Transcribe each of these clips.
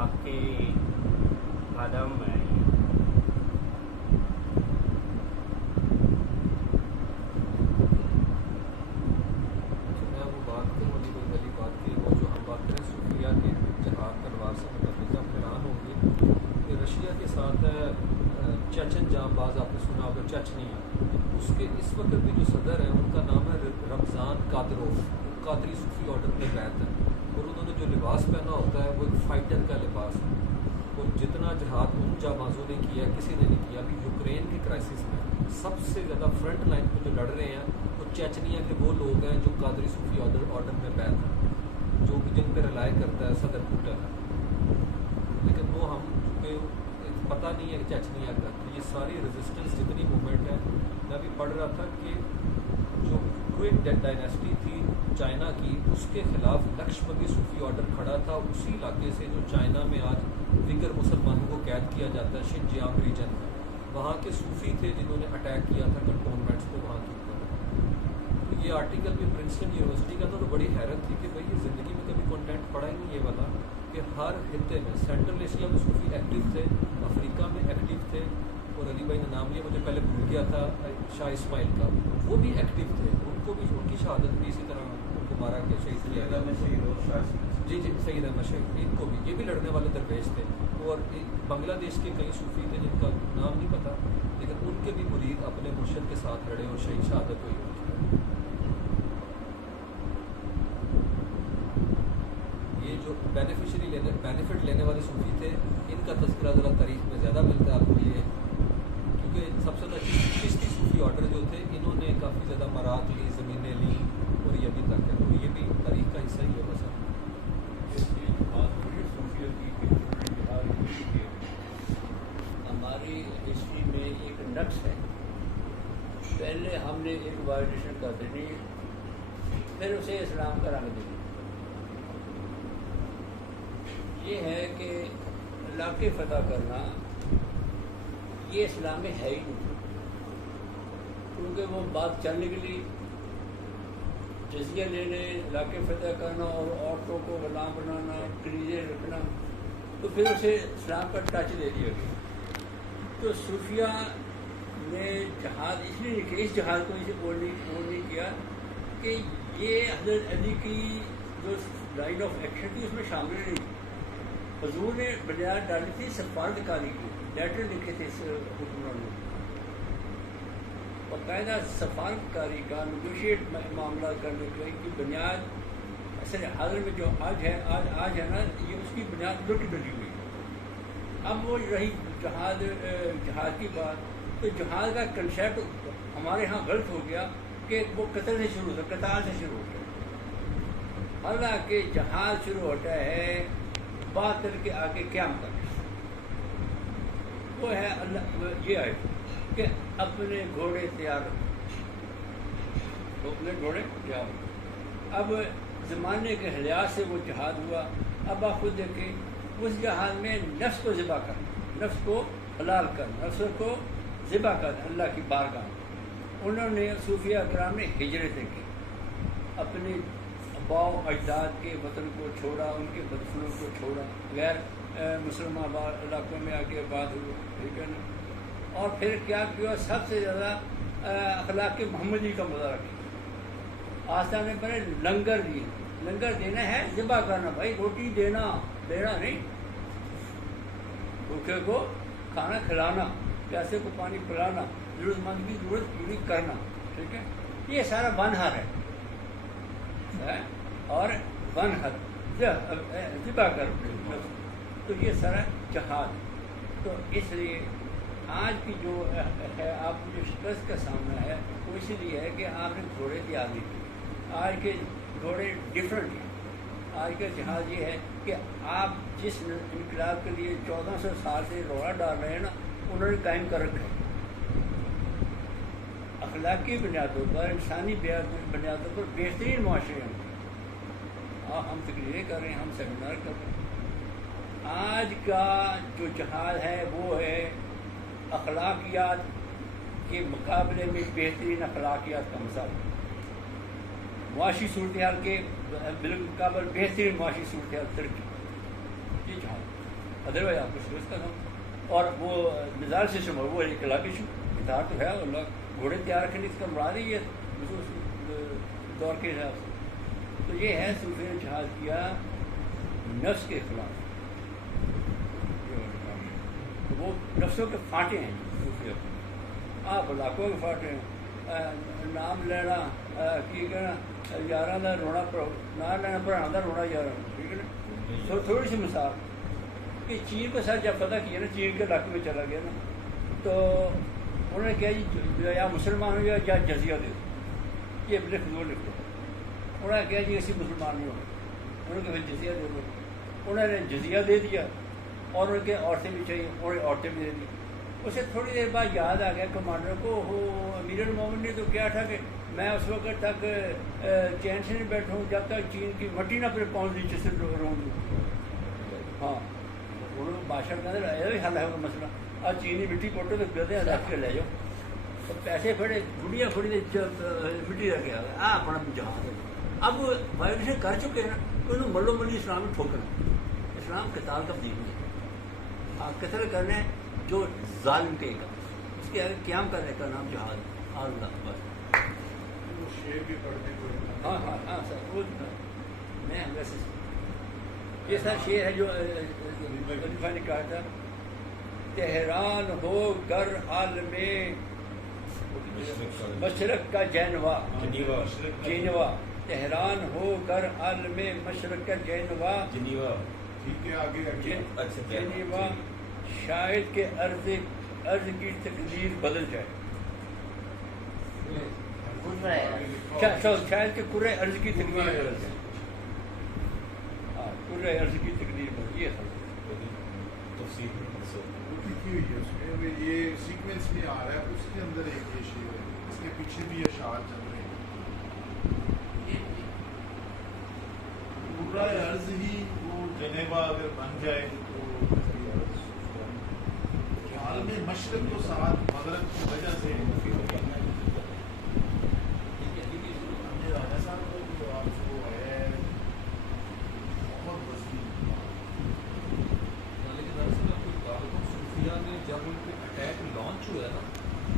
آپ کی قدم ہے وہ بات کروں علی بھائی والی بات کی، وہ جو ہم بات کریں صوفیہ کے جہاد تلوار سے متعلق، آپ حیران ہوں گے کہ رشیا کے ساتھ چیچن جام باز آپ نے سنا ہوگا، چچنیا، اس کے اس وقت بھی جو صدر ہیں ان کا نام ہے رمضان قادروف، قادری صوفی آرڈر میں بیت ہے، اور انہوں نے جو لباس پہنا ہوتا ہے وہ ایک فائٹر کا لباس ہے، اور جتنا جہاد ان جانبازوں نے کیا ہے کسی نے نہیں کیا۔ ابھی یوکرین کے کرائسس میں سب سے زیادہ فرنٹ لائن پہ جو لڑ رہے ہیں وہ چیچنیا کے وہ لوگ ہیں جو قادری صوفی آرڈر میں بیت ہیں، جو کہ جن پہ رلائے کرتا ہے صدر پوٹن ہے، لیکن وہ ہم چونکہ پتہ نہیں ہے چیچنیا کا، یہ ساری ریزسٹنس جتنی موومنٹ ہے، میں بھی پڑھ رہا تھا کہ جو کوئک ڈائناسٹی تھی چائنا کی، اس کے خلاف لکشمبی صوفی آرڈر کھڑا تھا، اسی علاقے سے جو چائنا میں آج دیگر مسلمانوں کو قید کیا جاتا ہے، شنجیانگ ریجن میں، وہاں کے صوفی تھے جنہوں نے اٹیک کیا تھا کنٹونمنٹس کو وہاں کے اوپر۔ تو یہ آرٹیکل بھی پرنسٹن یونیورسٹی کا تھا، تو بڑی حیرت تھی کہ بھائی یہ زندگی میں کبھی کنٹینٹ پڑھا ہی نہیں یہ والا، کہ ہر خطے میں سینٹرل ایشیا میں صوفی ایکٹیو تھے، افریقہ میں ایکٹیو تھے، اور علی بھائی نے نام لیا مجھے پہلے بھول گیا تھا شاہ اسماعیل کا، وہ بھی ایکٹیو تھے، ان کو بھی ان کی شہادت بھی اسی طرح ان کو مارا گیا، شہید کیا گیا۔ جی سید احمد شہید، ان کو بھی، یہ بھی لڑنے والے درویش تھے، اور بنگلہ دیش کے کئی صوفی تھے جن کا نام نہیں پتہ، لیکن ان کے بھی مرید اپنے مرشد کے ساتھ لڑے اور شہید شہادت ہوئی ان کی۔ یہ جو بینیفٹ لینے والے صوفی تھے، ان کا تذکرہ ذرا تاریخ میں زیادہ ملتا ہے آپ کو، یہ کیونکہ سب سے زیادہ چشتی صوفی آرڈر جو تھے انہوں نے کافی زیادہ مرات لی، زمینیں لی، اور یہ بھی تک ہے، تو یہ بھی تاریخ کا حصہ ہی ہے بس۔ ہماری ہسٹری میں ایک نقص ہے، پہلے ہم نے ایک وائلیشن کر دینی، پھر اسے اسلام کا رنگ دینی۔ یہ ہے کہ علاقے فتح کرنا یہ اسلام میں ہے ہی نہیں، کیونکہ وہ بات چل نکلی جزیہ لینے، علاقے فتح کرنا اور عورتوں کو غلام بنانا، کلیجے رکھنا، تو پھر اسے اسلام کا ٹچ دے دیا گیا۔ تو صوفیہ نے جہاد اس لیے لکھے، اس جہاد کو اسے بول نہیں کیا کہ یہ حضرت علی کی جو لائن آف ایکشن تھی اس میں شامل نہیں تھی۔ حضور نے بنیاد ڈالی تھی سفارتکاری کی، لیٹر لکھے تھے حکمران نے، باقاعدہ سفارتکاری کا نیگوشیٹ معاملہ کرنے کی بنیاد اصل حاضر میں جو آج ہے نا، یہ اس کی بنیاد لٹ ڈلی ہوئی ہے۔ اب وہ رہی جہاد کی بات، تو جہاد کا کنسیپٹ ہمارے ہاں غلط ہو گیا کہ وہ قتال سے شروع ہوتا ہے، حالانکہ جہاد شروع ہوتا ہے باطل کے آگے قیام تک، وہ ہے اللہ یہ ہے کہ اپنے گھوڑے تیار رکھو، اب زمانے کے لحاظ سے وہ جہاد ہوا۔ اب آپ خود دیکھیں اس جہاد میں نفس کو ذبح کرنا، نفس کو حلال کرنا، نفس کو ذبح کرنا اللہ کی بارگاہ میں، انہوں نے صوفیہ کرام نے ہجرتیں کی، اپنی باؤ اجداد کے وطن کو چھوڑا، ان کے مدفنوں کو چھوڑا، غیر مسلم علاقوں میں آ کے آباد ہوئے، ٹھیک ہے نا، اور پھر کیا کیا، سب سے زیادہ اخلاق محمدی کا مظاہرہ کیا، آستانے پر لنگر دیے، لنگر دینا ہے ذبح کرنا، بھائی روٹی دینا نہیں، بھوکے کو کھانا کھلانا، پیاسے کو پانی پلانا، ضرورت مند کی ضرورت پوری کرنا، ٹھیک ہے، یہ سارا بنہر ہے، اور بنہر ذبح کر، تو یہ سارا جہاد۔ تو اس لیے آج کی جو ہے آپ کو جو شکست کا سامنا ہے وہ اسی لیے ہے کہ آپ نے گھوڑے تیار نہیں کیے، آج کے گھوڑے ڈفرینٹ ہیں۔ آج کا جہاد یہ ہے کہ آپ جس انقلاب کے لیے 1400 سال سے روڑا ڈال رہے ہیں نا، انہوں نے قائم کر رکھا ہے، اخلاقی بنیادوں پر، انسانی بنیادوں پر بہترین معاشرے ہیں۔ ہم تقریریں کر رہے ہیں، ہم سیمینار کر رہے ہیں۔ آج کا جو جہاد ہے وہ ہے اخلاقیات کے مقابلے میں بہترین اخلاقیات کا مسئلہ، معاشی صورتحال کے بالمقابل بہترین معاشی صورتحال ترقی، یہ جہاد۔ ادروائز آپ کو سوچ کا نام اور وہ مزاج سسٹم ہے وہ ایک علاقے کتاب تو ہے اللہ گھوڑے تیار کرنے اس کا مراد ہی ہے دور کے حساب سے. تو یہ ہے صوفی نے جہاد کیا نفس کے خلاف. وہ نفسوں کے فاٹے ہیں صوفی آپ علاقوں کے فاٹے ہیں. نام لینا کی کہنا یاراں دا رونا نام لینا پڑھانا دا رونا یاراں ٹھیک ہے نا. تھوڑی سی مثال کہ چین کو سر جب فتح کیا نا چین کے علاقے میں چلا گیا نا تو انہوں نے کہا جی یا مسلمان ہو یا جزیہ دے دو یہ لکھ دو لکھ دو. انہوں نے کہا جی اسی مسلمان نہیں ہو انہوں نے کہا پھر جزیہ دے دو. انہوں نے جزیہ دے دیا اور ان کے عورتیں بھی چاہیے انہوں نے عورتیں بھی دے دی. اسے تھوڑی دیر بعد یاد آ گیا کمانڈر کو ہو امیر المومن نے تو کیا تھا کہ میں اس وقت تک چین سے نہیں بیٹھا ہوں جب تک چین کی مٹی نہ پھر پاؤں نیچے سے رہوں گی. ہاں انہوں نے بادشاہ کا یہ بھی حل ہے وہ مسئلہ آج چینی مٹی کوٹو تو گدے رکھ کے لے جاؤ تو پیسے پھڑے گڑیا پھڑی مٹی رکھ کے آ گئے اپنا جہاز. اب وائلیشن کر چکے ہیں تو انہوں ملو ملی اسلام میں ٹھوکنا. اسلام قتال کا دین ہے. قتل کرنے جو ظالم کہے گا اس کے آگے قیام کرنے کا نام جہاد اللہ بس. شعر بھی پڑھنے کو ہاں ہاں ہاں سر وہ میں ویسے یہ سر شعر ہے جو وظیفہ نے کہا تھا تہران ہو گر حال میں مشرق کا جینوا جینوا تہران ہو گر حال میں مشرق کا جینوا ٹھیک ہے آگے جینوا شاید کہ عرض کی تقدیر بدل جائے. شاید کہ کرۂ عرض کی تقدیر بدل جائے. ہاں کرۂ عرض کی تقدیر بدل یہ لکھی ہوئی ہے اس میں یہ سیکوینس میں آ رہا ہے اس کے اندر ایک یہ شعر ہے اس کے پیچھے بھی اشعار چل رہے ہیں. پورا عرض ہی وہ جنیوا اگر بن جائے تو حال میں مشرق کو ساتھ مغرب کی وجہ سے جب ان پہ اٹیک لانچ ہوا نا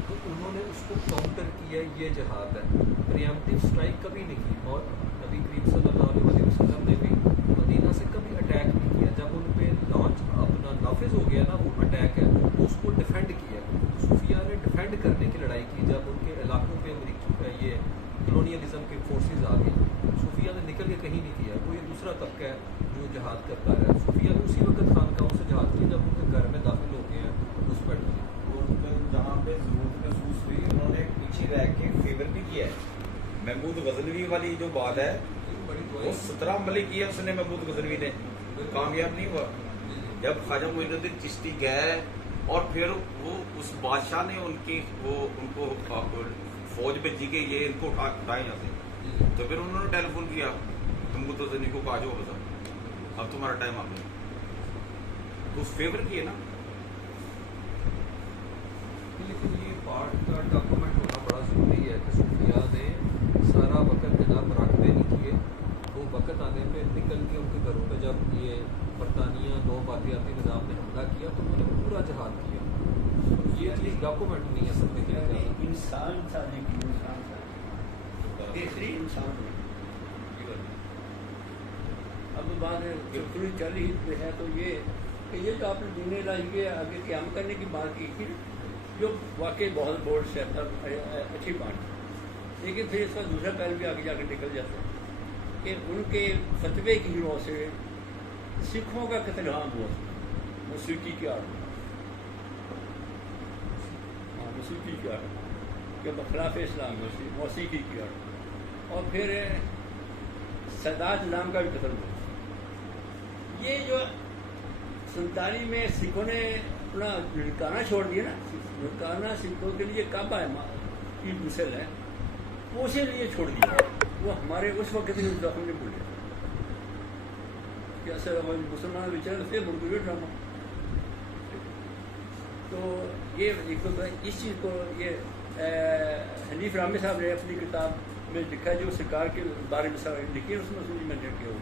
تو انہوں نے اس کو کاؤنٹر کیا یہ جہاد ہے. پریمپٹیو اسٹرائک کبھی نہیں کی اور نبی کریم صلی اللہ علیہ وسلم نے بھی مدینہ سے کبھی اٹیک نہیں کیا. جب ان پہ لانچ اپنا نافذ ہو گیا نا وہ اٹیک ہے تو اس کو ڈیفینڈ کیا. صوفیہ نے ڈیفینڈ کرنے کی لڑائی کی. جب ان کے علاقوں پہ امریکی یہ کلونیلزم کے فورسز آ گئی صوفیہ نے نکل کے کہیں نہیں کیا. وہ یہ دوسرا طبقہ ہے جو جہاد کرتا ہے. صوفیہ نے اسی وقت خانقاہوں سے جہاد کی جب ان کے گھر میں داخل ہو گئے ہیں گھسپیٹ میں. جہاں پہ ضرورت محسوس ہوئی انہوں نے پیچھے رہ کے فیور بھی کیا ہے. محمود غزنوی والی جو بات ہے وہ 17 عملی کی ہے اس نے محمود غزنوی نے کامیاب نہیں ہوا. جب خواجہ معین الدین چشتی گئے اور پھر وہ اس بادشاہ نے ان کو فوج میں جی کے یہ ان کو اٹھائے جاتے تو پھر انہوں نے ٹیلی فون کیا محمود غزنوی کو کہا جو بتا اب تمہارا ٹائم آ گیا. تو اس فیور کی ہے نا. لیکن یہ پارٹ کا ڈاکومنٹ ہونا بڑا ضروری ہے کہ صوفیہ نے سارا وقت جناب مراقبے نہیں کیے. وہ وقت آنے پہ نکل کے ان کے گھروں پہ جب یہ برطانیہ نو باقیاتی نظام نے حملہ کیا تو انہوں نے پورا جہاد کیا. یہ چیز ڈاکومنٹ نہیں ہے سب کے لیے. انسان تھا لیکن انسان تھا بہترین انسان. اب بعد پوری چلی ہے تو یہ جو آپ نے دنیا لائی کے آگے قیام کرنے کی بات کی تھی جو واقعی بہت بورڈ سے اچھی بات ہے. لیکن پھر اس کا دوسرا پہلو بھی آگے جا کے نکل جاتا ہے کہ ان کے فتوے کی وجہ سے سکھوں کا قتل عام ہوا موسیقی کی آڑ. ہاں موسیقی کی آڑ کہ بخلاف اسلام موسیقی کی آڑ. اور پھر سادات نام کا بھی قتل ہوا. یہ جو 47 میں سکھوں نے اپنا ننکانہ چھوڑ دیا نا. ننکانہ سکھوں کے لیے کعبہ ہے کی مسل ہے وہ اسی لیے چھوڑ دیا. وہ ہمارے اس وقت ہی داخل نہیں بھولے کہ اصل مسلمان بیچارے تھے بڑے ڈرامہ. تو یہ اس چیز کو یہ حنیف رامی صاحب نے اپنی کتاب میں لکھا جو سرکار کے بارے میں لکھی ہے اس میں نے کیا